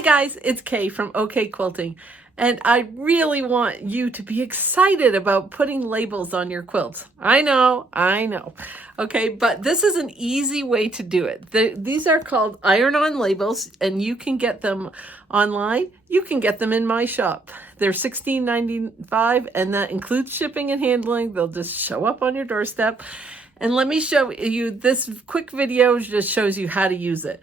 Hi guys, it's Kay from OK Quilting, and I really want you to be excited about putting labels on your quilts. I know. Okay, but this is an easy way to do it. These are called iron-on labels, and you can get them online. You can get them in my shop. They're $16.95, and that includes shipping and handling. They'll just show up on your doorstep. And let me show you, this quick video just shows you how to use it.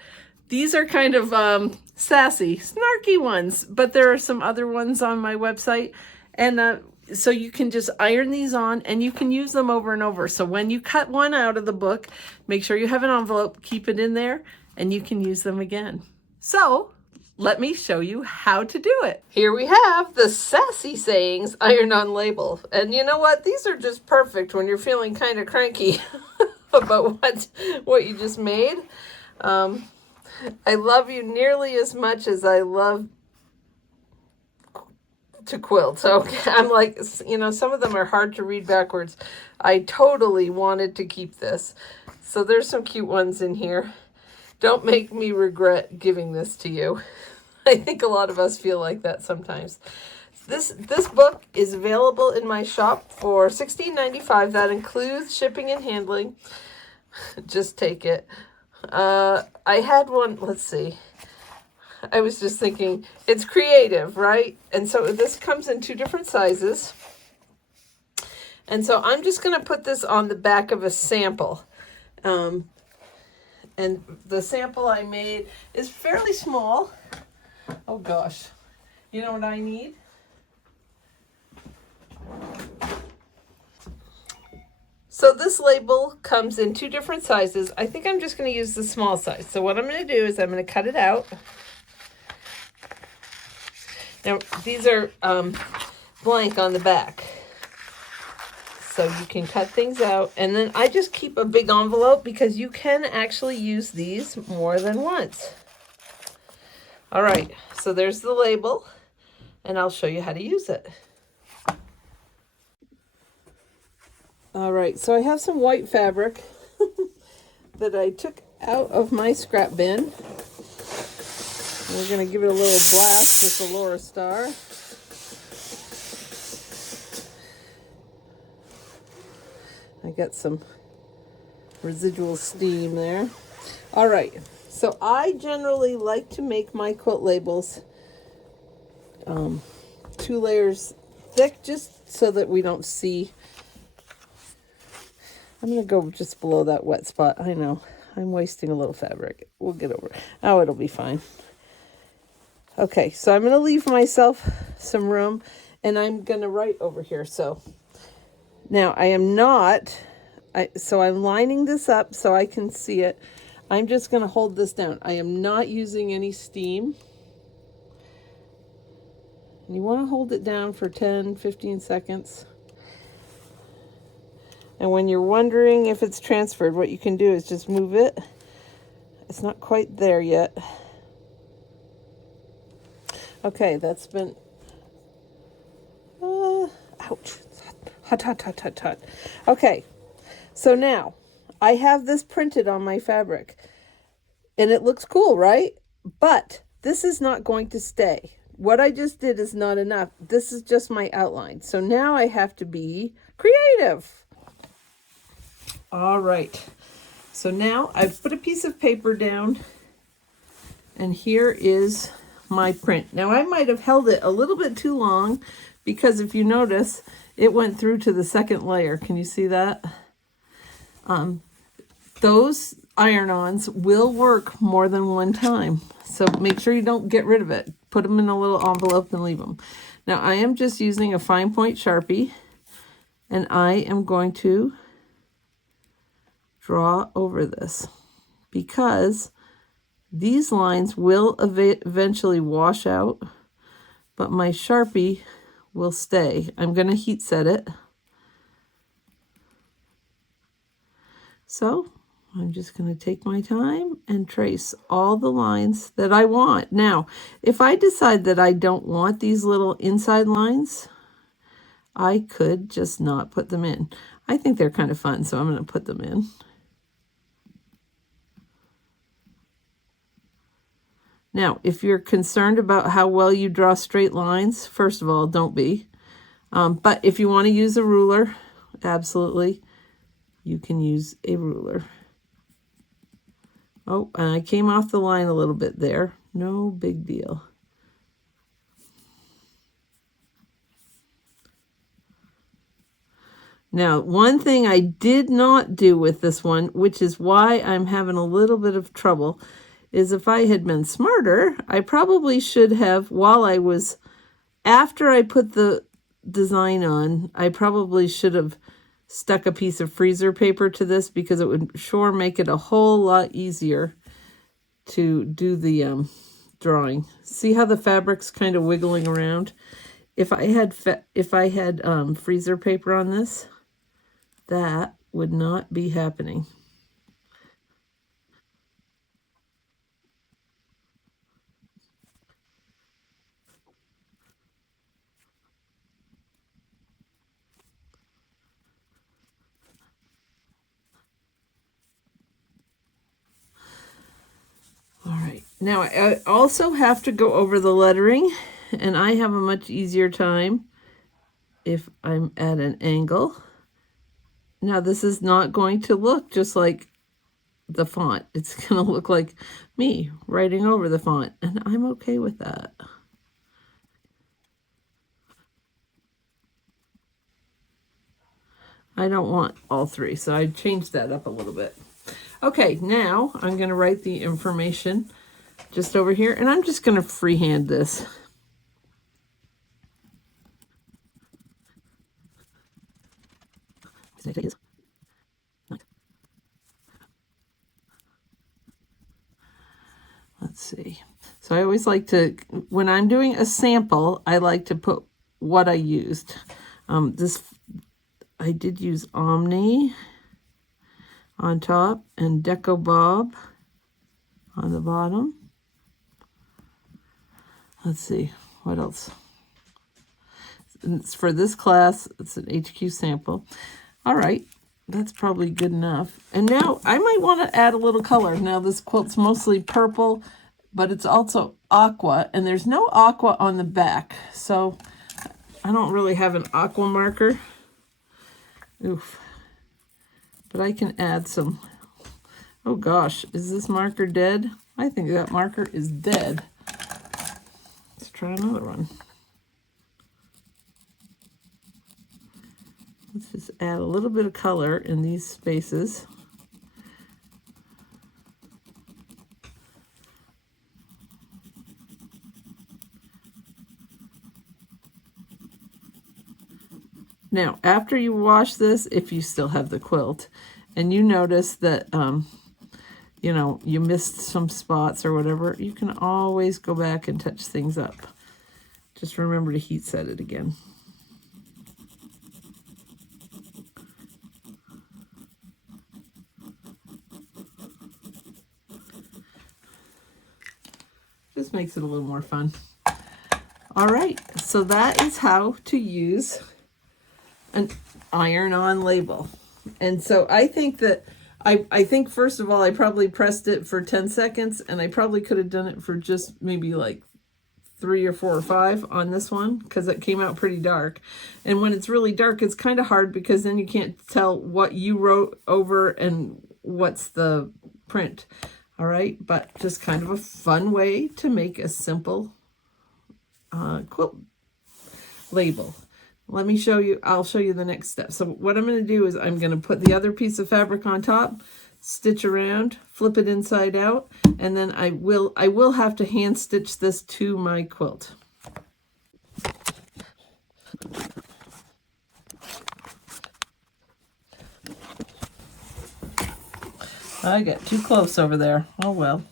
These are kind of sassy, snarky ones, but there are some other ones on my website. And so you can just iron these on and you can use them over and over. So when you cut one out of the book, make sure you have an envelope, keep it in there, and you can use them again. So let me show you how to do it. Here we have the Sassy Sayings iron-on label. And you know what? These are just perfect when you're feeling kind of cranky about what you just made. I love you nearly as much as I love to quilt. So I'm like, you know, some of them are hard to read backwards. I totally wanted to keep this. So there's some cute ones in here. Don't make me regret giving this to you. I think a lot of us feel like that sometimes. This book is available in my shop for $16.95. That includes shipping and handling. Just take it. I had one, let's see. I was just thinking, it's creative, right? And so this comes in 2 different sizes. And so I'm just going to put this on the back of a sample. And the sample I made is fairly small. Oh gosh. You know what I need? So this label comes in 2 different sizes. I think I'm just going to use the small size. So what I'm going to do is I'm going to cut it out. Now these are blank on the back. So you can cut things out. And then I just keep a big envelope because you can actually use these more than once. All right, so there's the label. And I'll show you how to use it. All right, so I have some white fabric that I took out of my scrap bin. We're going to give it a little blast with the Laura Star. I got some residual steam there. All right, so I generally like to make my quilt labels 2 layers thick, just so that we don't see. I'm going to go just below that wet spot. I know, I'm wasting a little fabric. We'll get over it. Oh, it'll be fine. Okay, so I'm going to leave myself some room, and I'm going to write over here. So now I am not, so I'm lining this up so I can see it. I'm just going to hold this down. I am not using any steam. You want to hold it down for 10-15 seconds. And when you're wondering if it's transferred, what you can do is just move it. It's not quite there yet. Okay, that's been, ouch, hot. Okay, so now I have this printed on my fabric. And it looks cool, right? But this is not going to stay. What I just did is not enough. This is just my outline. So now I have to be creative. All right, so now I've put a piece of paper down, and here is my print. Now I might have held it a little bit too long, because if you notice, it went through to the second layer. Can you see that? Those iron-ons will work more than one time, so make sure you don't get rid of it. Put them in a little envelope and leave them. Now I am just using a fine point Sharpie, and I am going to draw over this, because these lines will eventually wash out, but my Sharpie will stay. I'm going to heat set it. So I'm just going to take my time and trace all the lines that I want. Now, if I decide that I don't want these little inside lines, I could just not put them in. I think they're kind of fun, so I'm going to put them in. Now, if you're concerned about how well you draw straight lines, first of all, don't be. But if you want to use a ruler, absolutely, you can use a ruler. Oh, and I came off the line a little bit there. No big deal. Now, one thing I did not do with this one, which is why I'm having a little bit of trouble, is if I had been smarter, I probably should have, after I put the design on, I probably should have stuck a piece of freezer paper to this, because it would sure make it a whole lot easier to do the drawing. See how the fabric's kind of wiggling around? If I had freezer paper on this, that would not be happening. All right, now I also have to go over the lettering, and I have a much easier time if I'm at an angle. Now, this is not going to look just like the font. It's going to look like me writing over the font, and I'm okay with that. I don't want all three, so I changed that up a little bit. Okay, now I'm going to write the information just over here, and I'm just going to freehand this. Let's see. So I always like to, when I'm doing a sample, I like to put what I used. I did use Omni on top and Deco Bob on the bottom. Let's see, what else? It's for this class, it's an HQ sample. All right, that's probably good enough. And now I might want to add a little color. Now this quilt's mostly purple, but it's also aqua, and there's no aqua on the back, so I don't really have an aqua marker. Oof. But I can add some. Oh gosh, is this marker dead? I think that marker is dead. Let's try another one. Let's just add a little bit of color in these spaces. Now, after you wash this, if you still have the quilt, and you notice that, you know, you missed some spots or whatever, you can always go back and touch things up. Just remember to heat set it again. Just makes it a little more fun. All right, so that is how to use an iron-on label. And so I think that, I think first of all, I probably pressed it for 10 seconds, and I probably could have done it for just maybe like 3 or 4 or 5 on this one, because it came out pretty dark. And when it's really dark, it's kind of hard, because then you can't tell what you wrote over and what's the print. All right, but just kind of a fun way to make a simple quilt label. Let me show you, I'll show you the next step. So what I'm going to do is I'm going to put the other piece of fabric on top, stitch around, flip it inside out, and then I will have to hand stitch this to my quilt. I got too close over there. Oh well.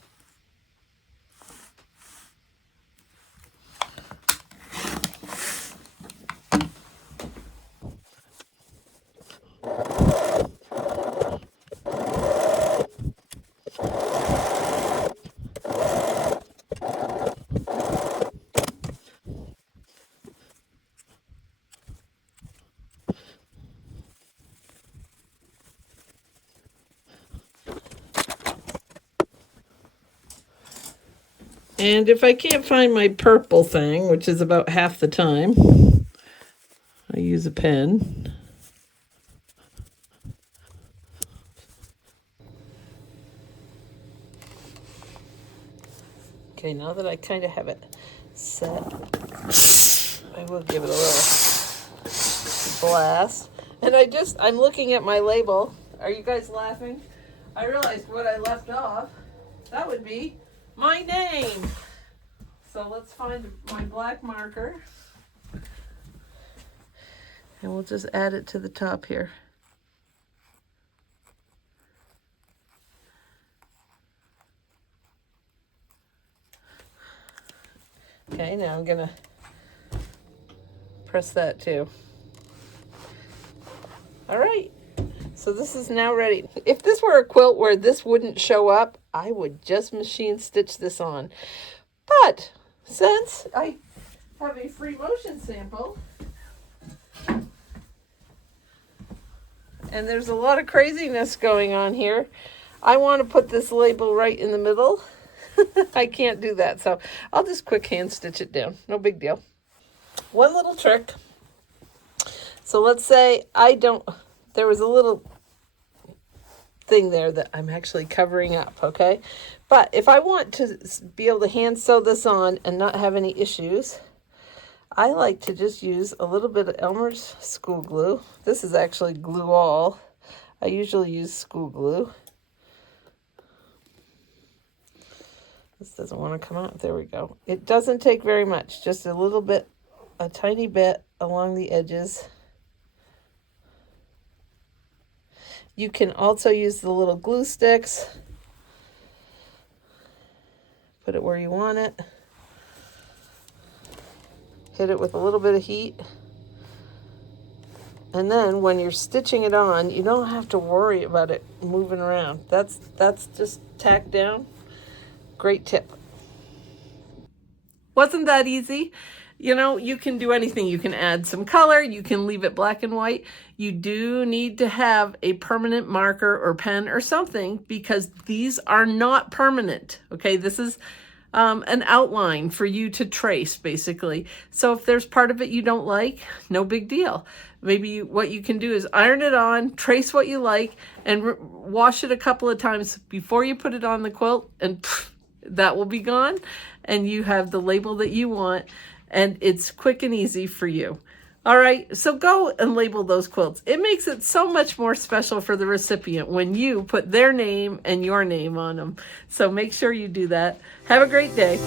And if I can't find my purple thing, which is about half the time, I use a pen. Okay, now that I kind of have it set, I will give it a little blast. And I'm looking at my label. Are you guys laughing? I realized what I left off. That would be my name. So let's find my black marker. And we'll just add it to the top here. Okay, now I'm gonna press that too. All right, so this is now ready. If this were a quilt where this wouldn't show up, I would just machine stitch this on. But since I have a free motion sample, and there's a lot of craziness going on here, I want to put this label right in the middle. I can't do that, so I'll just quick hand stitch it down. No big deal. One little trick. So let's say there was a little thing there that I'm actually covering up, okay? But if I want to be able to hand sew this on and not have any issues, I like to just use a little bit of Elmer's school glue. This is actually Glue All. I usually use school glue. This doesn't want to come out. There we go. It doesn't take very much, just a little bit, a tiny bit along the edges. You can also use the little glue sticks. Put it where you want it. Hit it with a little bit of heat. And then when you're stitching it on, you don't have to worry about it moving around. That's just tacked down. Great tip. Wasn't that easy? You know, you can do anything. You can add some color. You can leave it black and white. You do need to have a permanent marker or pen or something because these are not permanent. Okay, this is an outline for you to trace, basically. So if there's part of it you don't like, no big deal. Maybe what you can do is iron it on, trace what you like, and wash it a couple of times before you put it on the quilt, and that will be gone, and you have the label that you want, and it's quick and easy for you. All right, so go and label those quilts. It makes it so much more special for the recipient when you put their name and your name on them. So make sure you do that. Have a great day.